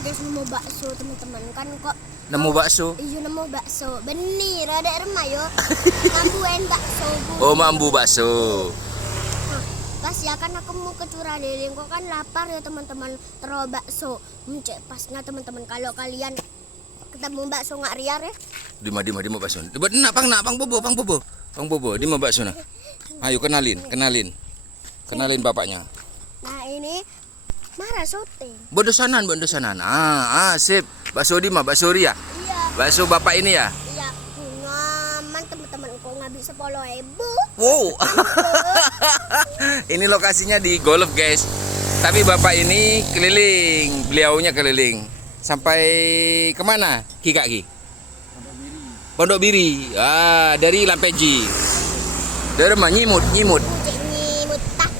guys, nemu bakso teman-teman kan kok. Nemu bakso. Iya nemu bakso. Bener ada remayo. Mambuin bakso. Oh, mambu bakso. Nah, pas ya kan aku mau ke Curah Liling kok kan lapar ya teman-teman. Terus bakso. Cek pasnya teman-teman kalau kalian ketemu bakso nggak riar ya. Dima bakso. Pang bobo, Dima bakso nah. Ayo kenalin. Kenalin bapaknya. Nah ini marah syuting. Bondosanan. Sip. Bakso Dima, bakso Ria. Iya. Bakso bapak ini ya. Iya. Ngaman teman-teman kok nggak bisa 10.000. Wow. Ini lokasinya di golf guys. Tapi bapak ini keliling, beliaunya keliling. Sampai kemana? Ki? Pondok Biri. Dari Lampeji. Dari mana? Nyimut. Cek nyimut tah.